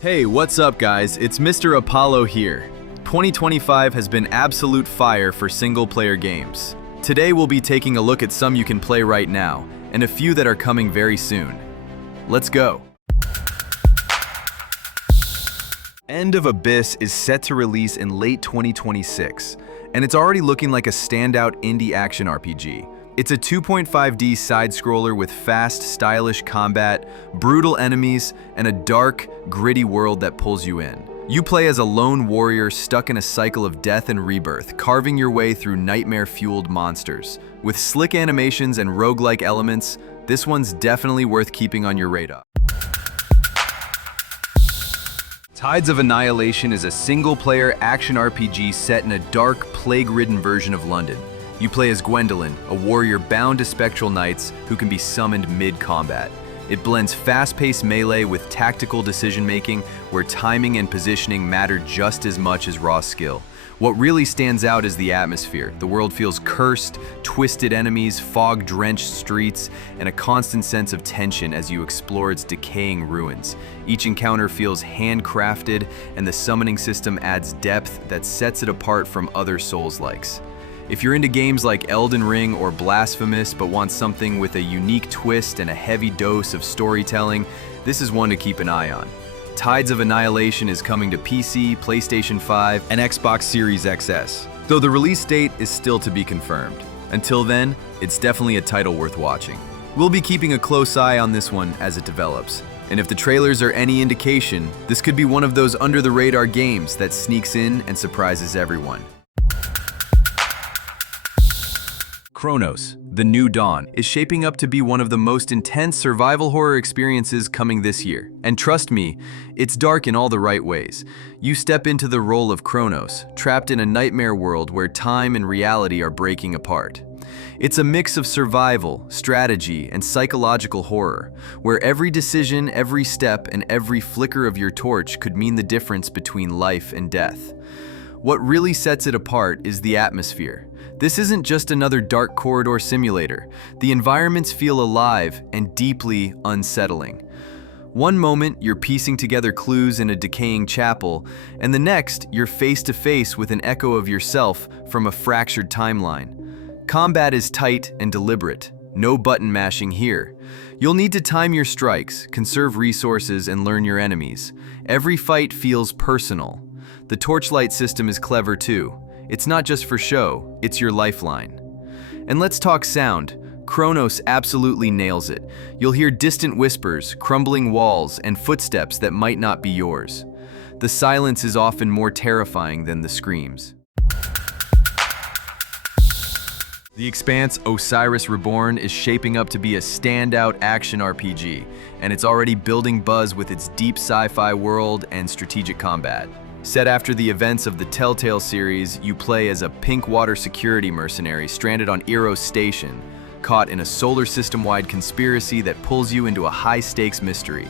Hey, what's up guys? It's Mr. Apollo here. 2025 has been absolute fire for single-player games. Today we'll be taking a look at some you can play right now, and a few that are coming very soon. Let's go! End of Abyss is set to release in late 2026, and it's already looking like a standout indie action RPG. It's a 2.5D side-scroller with fast, stylish combat, brutal enemies, and a dark, gritty world that pulls you in. You play as a lone warrior stuck in a cycle of death and rebirth, carving your way through nightmare-fueled monsters. With slick animations and roguelike elements, this one's definitely worth keeping on your radar. Tides of Annihilation is a single-player action RPG set in a dark, plague-ridden version of London. You play as Gwendolyn, a warrior bound to spectral knights who can be summoned mid-combat. It blends fast-paced melee with tactical decision-making, where timing and positioning matter just as much as raw skill. What really stands out is the atmosphere. The world feels cursed, twisted enemies, fog-drenched streets, and a constant sense of tension as you explore its decaying ruins. Each encounter feels handcrafted, and the summoning system adds depth that sets it apart from other Souls-likes. If you're into games like Elden Ring or Blasphemous but want something with a unique twist and a heavy dose of storytelling, this is one to keep an eye on. Tides of Annihilation is coming to PC, PlayStation 5, and Xbox Series XS, though the release date is still to be confirmed. Until then, it's definitely a title worth watching. We'll be keeping a close eye on this one as it develops. And if the trailers are any indication, this could be one of those under-the-radar games that sneaks in and surprises everyone. Cronos The New Dawn is shaping up to be one of the most intense survival horror experiences coming this year. And trust me, it's dark in all the right ways. You step into the role of Cronos, trapped in a nightmare world where time and reality are breaking apart. It's a mix of survival, strategy, and psychological horror, where every decision, every step, and every flicker of your torch could mean the difference between life and death. What really sets it apart is the atmosphere. This isn't just another dark corridor simulator. The environments feel alive and deeply unsettling. One moment, you're piecing together clues in a decaying chapel, and the next, you're face to face with an echo of yourself from a fractured timeline. Combat is tight and deliberate. No button mashing here. You'll need to time your strikes, conserve resources, and learn your enemies. Every fight feels personal. The torchlight system is clever too. It's not just for show, it's your lifeline. And let's talk sound. Cronos absolutely nails it. You'll hear distant whispers, crumbling walls, and footsteps that might not be yours. The silence is often more terrifying than the screams. The Expanse Osiris Reborn is shaping up to be a standout action RPG, and it's already building buzz with its deep sci-fi world and strategic combat. Set after the events of the Telltale series, you play as a pink water security mercenary stranded on Eros Station, caught in a solar system-wide conspiracy that pulls you into a high-stakes mystery.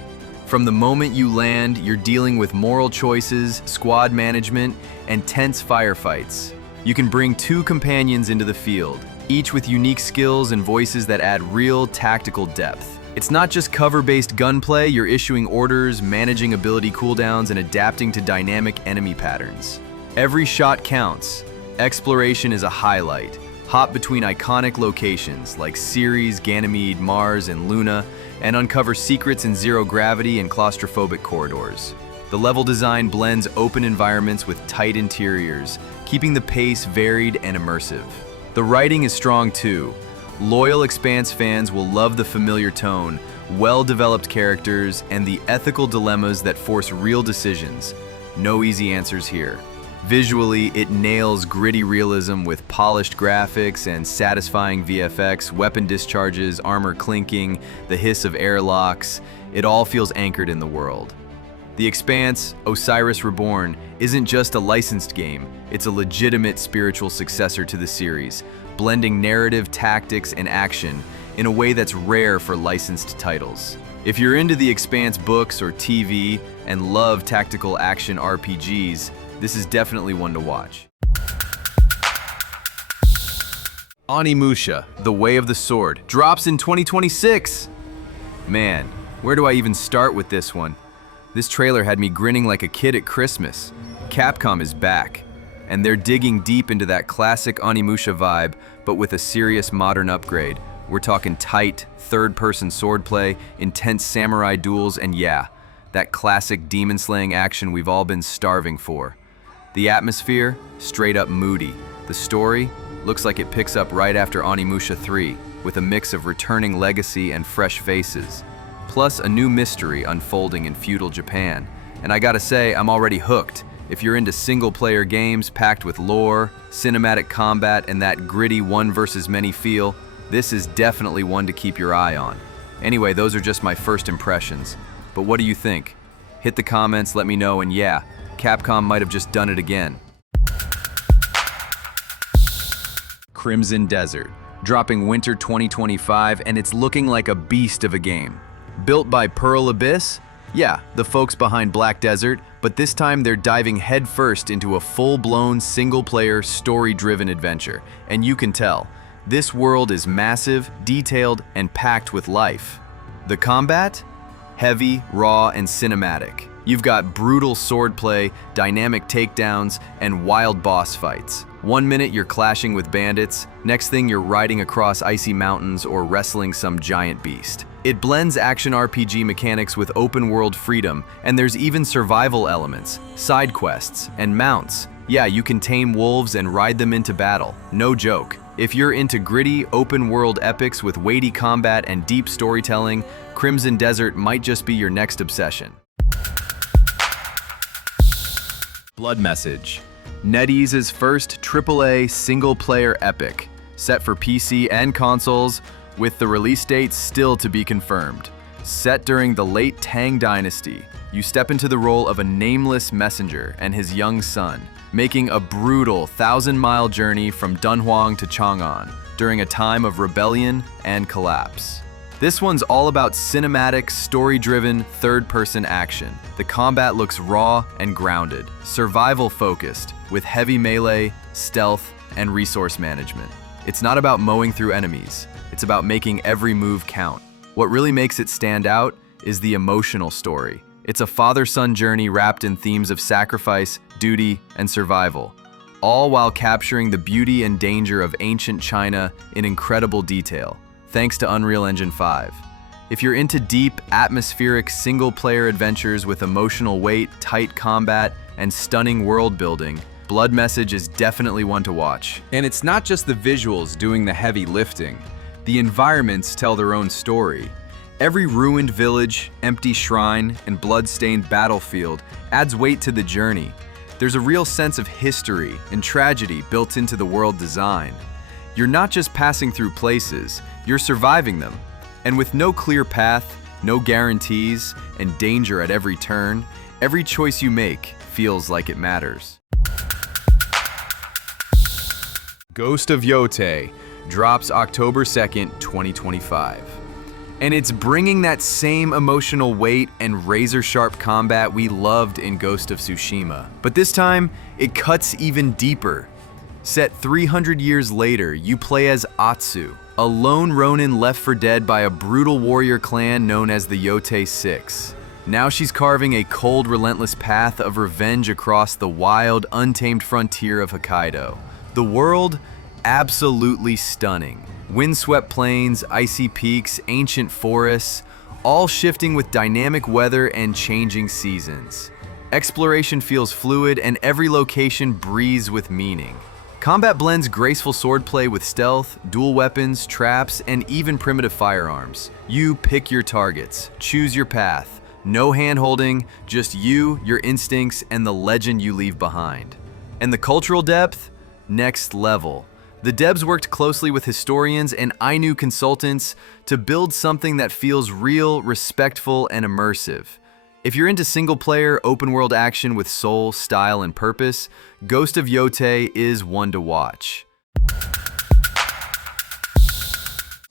From the moment you land, you're dealing with moral choices, squad management, and tense firefights. You can bring two companions into the field, each with unique skills and voices that add real tactical depth. It's not just cover-based gunplay, you're issuing orders, managing ability cooldowns, and adapting to dynamic enemy patterns. Every shot counts. Exploration is a highlight. Hop between iconic locations like Ceres, Ganymede, Mars, and Luna, and uncover secrets in zero gravity and claustrophobic corridors. The level design blends open environments with tight interiors, keeping the pace varied and immersive. The writing is strong too. Loyal Expanse fans will love the familiar tone, well-developed characters, and the ethical dilemmas that force real decisions. No easy answers here. Visually, it nails gritty realism with polished graphics and satisfying VFX, weapon discharges, armor clinking, the hiss of airlocks. It all feels anchored in the world. The Expanse, Osiris Reborn, isn't just a licensed game, it's a legitimate spiritual successor to the series, blending narrative, tactics, and action in a way that's rare for licensed titles. If you're into the Expanse books or TV and love tactical action RPGs, this is definitely one to watch. Onimusha, The Way of the Sword, drops in 2026. Man, where do I even start with this one? This trailer had me grinning like a kid at Christmas. Capcom is back, and they're digging deep into that classic Onimusha vibe, but with a serious modern upgrade. We're talking tight, third-person swordplay, intense samurai duels, and yeah, that classic demon-slaying action we've all been starving for. The atmosphere, straight up moody. The story looks like it picks up right after Onimusha 3, with a mix of returning legacy and fresh faces. Plus a new mystery unfolding in feudal Japan. And I gotta say, I'm already hooked. If you're into single-player games packed with lore, cinematic combat, and that gritty one versus many feel, this is definitely one to keep your eye on. Anyway, those are just my first impressions. But what do you think? Hit the comments, let me know, and yeah, Capcom might have just done it again. Crimson Desert, dropping winter 2025, and it's looking like a beast of a game. Built by Pearl Abyss? Yeah, the folks behind Black Desert, but this time they're diving headfirst into a full-blown, single-player, story-driven adventure. And you can tell, this world is massive, detailed, and packed with life. The combat? Heavy, raw, and cinematic. You've got brutal swordplay, dynamic takedowns, and wild boss fights. One minute you're clashing with bandits, next thing you're riding across icy mountains or wrestling some giant beast. It blends action RPG mechanics with open-world freedom, and there's even survival elements, side quests, and mounts. Yeah, you can tame wolves and ride them into battle. No joke. If you're into gritty, open-world epics with weighty combat and deep storytelling, Crimson Desert might just be your next obsession. Blood Message, NetEase's first AAA single-player epic, set for PC and consoles, with the release date still to be confirmed. Set during the late Tang Dynasty, you step into the role of a nameless messenger and his young son, making a brutal 1,000-mile journey from Dunhuang to Chang'an during a time of rebellion and collapse. This one's all about cinematic, story-driven, third-person action. The combat looks raw and grounded, survival-focused, with heavy melee, stealth, and resource management. It's not about mowing through enemies. It's about making every move count. What really makes it stand out is the emotional story. It's a father-son journey wrapped in themes of sacrifice, duty, and survival, all while capturing the beauty and danger of ancient China in incredible detail, thanks to Unreal Engine 5. If you're into deep, atmospheric, single-player adventures with emotional weight, tight combat, and stunning world building, Blood Message is definitely one to watch. And it's not just the visuals doing the heavy lifting. The environments tell their own story. Every ruined village, empty shrine, and blood-stained battlefield adds weight to the journey. There's a real sense of history and tragedy built into the world design. You're not just passing through places, you're surviving them. And with no clear path, no guarantees, and danger at every turn, every choice you make feels like it matters. Ghost of Yotei drops October 2nd, 2025. And it's bringing that same emotional weight and razor-sharp combat we loved in Ghost of Tsushima. But this time, it cuts even deeper. Set 300 years later, you play as Atsu, a lone ronin left for dead by a brutal warrior clan known as the Yotei 6. Now she's carving a cold, relentless path of revenge across the wild, untamed frontier of Hokkaido. The world, absolutely stunning. Windswept plains, icy peaks, ancient forests, all shifting with dynamic weather and changing seasons. Exploration feels fluid and every location breathes with meaning. Combat blends graceful swordplay with stealth, dual weapons, traps, and even primitive firearms. You pick your targets, choose your path. No hand-holding, just you, your instincts, and the legend you leave behind. And the cultural depth? Next level. The devs worked closely with historians and Ainu consultants to build something that feels real, respectful, and immersive. If you're into single-player, open-world action with soul, style, and purpose, Ghost of Yotei is one to watch.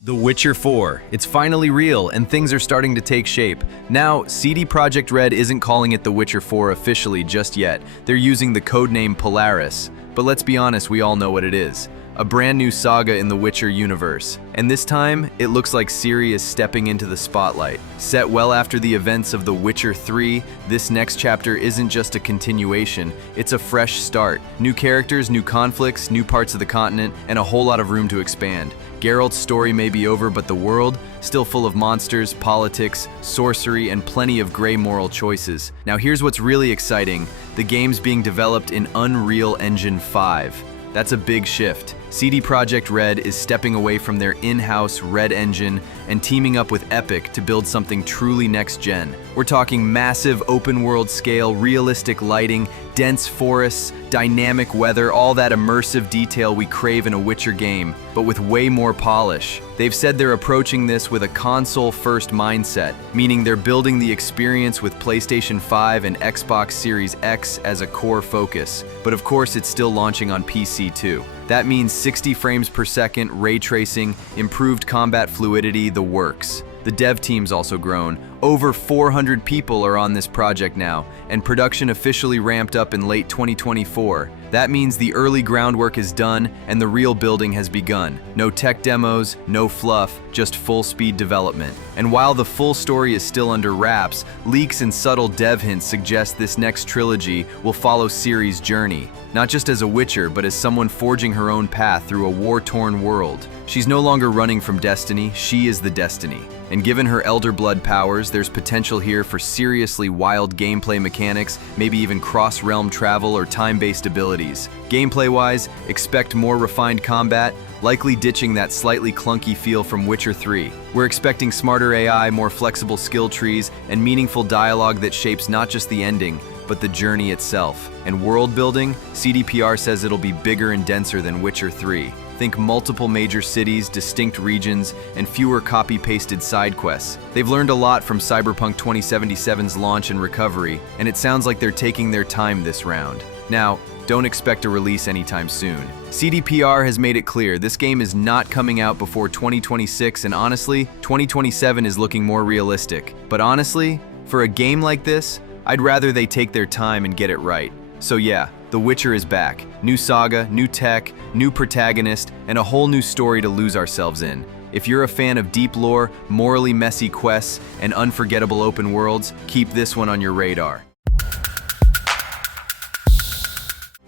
The Witcher 4. It's finally real, and things are starting to take shape. Now, CD Projekt Red isn't calling it The Witcher 4 officially just yet. They're using the codename Polaris. But let's be honest, we all know what it is. a brand new saga in the Witcher universe. And this time, it looks like Ciri is stepping into the spotlight. Set well after the events of The Witcher 3, this next chapter isn't just a continuation, it's a fresh start. New characters, new conflicts, new parts of the continent, and a whole lot of room to expand. Geralt's story may be over, but the world, still full of monsters, politics, sorcery, and plenty of gray moral choices. Now here's what's really exciting. The game's being developed in Unreal Engine 5. That's a big shift. CD Projekt Red is stepping away from their in-house Red engine and teaming up with Epic to build something truly next-gen. We're talking massive open-world scale, realistic lighting, dense forests, dynamic weather, all that immersive detail we crave in a Witcher game, but with way more polish. They've said they're approaching this with a console-first mindset, meaning they're building the experience with PlayStation 5 and Xbox Series X as a core focus. But of course, it's still launching on PC too. That means 60 frames per second, ray tracing, improved combat fluidity, the works. The dev team's also grown. Over 400 people are on this project now, and production officially ramped up in late 2024. That means the early groundwork is done and the real building has begun. No tech demos, no fluff, just full-speed development. And while the full story is still under wraps, leaks and subtle dev hints suggest this next trilogy will follow Ciri's journey, not just as a Witcher, but as someone forging her own path through a war-torn world. She's no longer running from destiny, she is the destiny. And given her Elder Blood powers, there's potential here for seriously wild gameplay mechanics, maybe even cross-realm travel or time-based abilities. Gameplay-wise, expect more refined combat, likely ditching that slightly clunky feel from Witcher 3. We're expecting smarter AI, more flexible skill trees, and meaningful dialogue that shapes not just the ending, but the journey itself. And world building, CDPR says it'll be bigger and denser than Witcher 3. Think multiple major cities, distinct regions, and fewer copy-pasted side quests. They've learned a lot from Cyberpunk 2077's launch and recovery, and it sounds like they're taking their time this round. Now, don't expect a release anytime soon. CDPR has made it clear this game is not coming out before 2026, and honestly, 2027 is looking more realistic. But honestly, for a game like this, I'd rather they take their time and get it right. So yeah, The Witcher is back. New saga, new tech, new protagonist, and a whole new story to lose ourselves in. If you're a fan of deep lore, morally messy quests, and unforgettable open worlds, keep this one on your radar.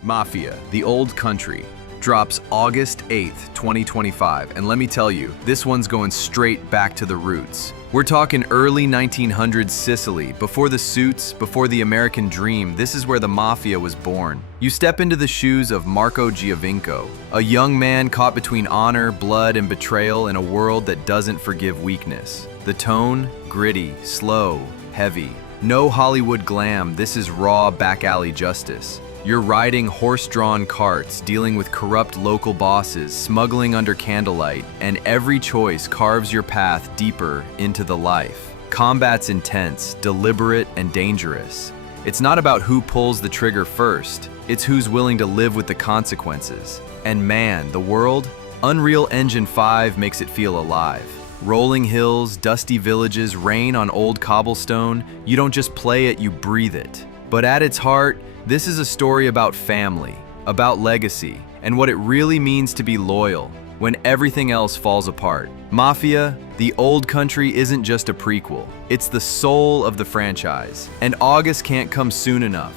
Mafia The Old Country drops August 8th, 2025, and let me tell you, this one's going straight back to the roots. We're talking early 1900s Sicily, before the suits, before the American dream. This is where the Mafia was born. You step into the shoes of Marco Giovinco, a young man caught between honor, blood, and betrayal in a world that doesn't forgive weakness. The tone? Gritty, slow, heavy. No Hollywood glam, this is raw back-alley justice. You're riding horse-drawn carts, dealing with corrupt local bosses, smuggling under candlelight, and every choice carves your path deeper into the life. Combat's intense, deliberate, and dangerous. It's not about who pulls the trigger first, it's who's willing to live with the consequences. And man, the world? Unreal Engine 5 makes it feel alive. Rolling hills, dusty villages, rain on old cobblestone. You don't just play it, you breathe it. But at its heart, this is a story about family, about legacy, and what it really means to be loyal when everything else falls apart. Mafia The Old Country isn't just a prequel, it's the soul of the franchise. And August can't come soon enough.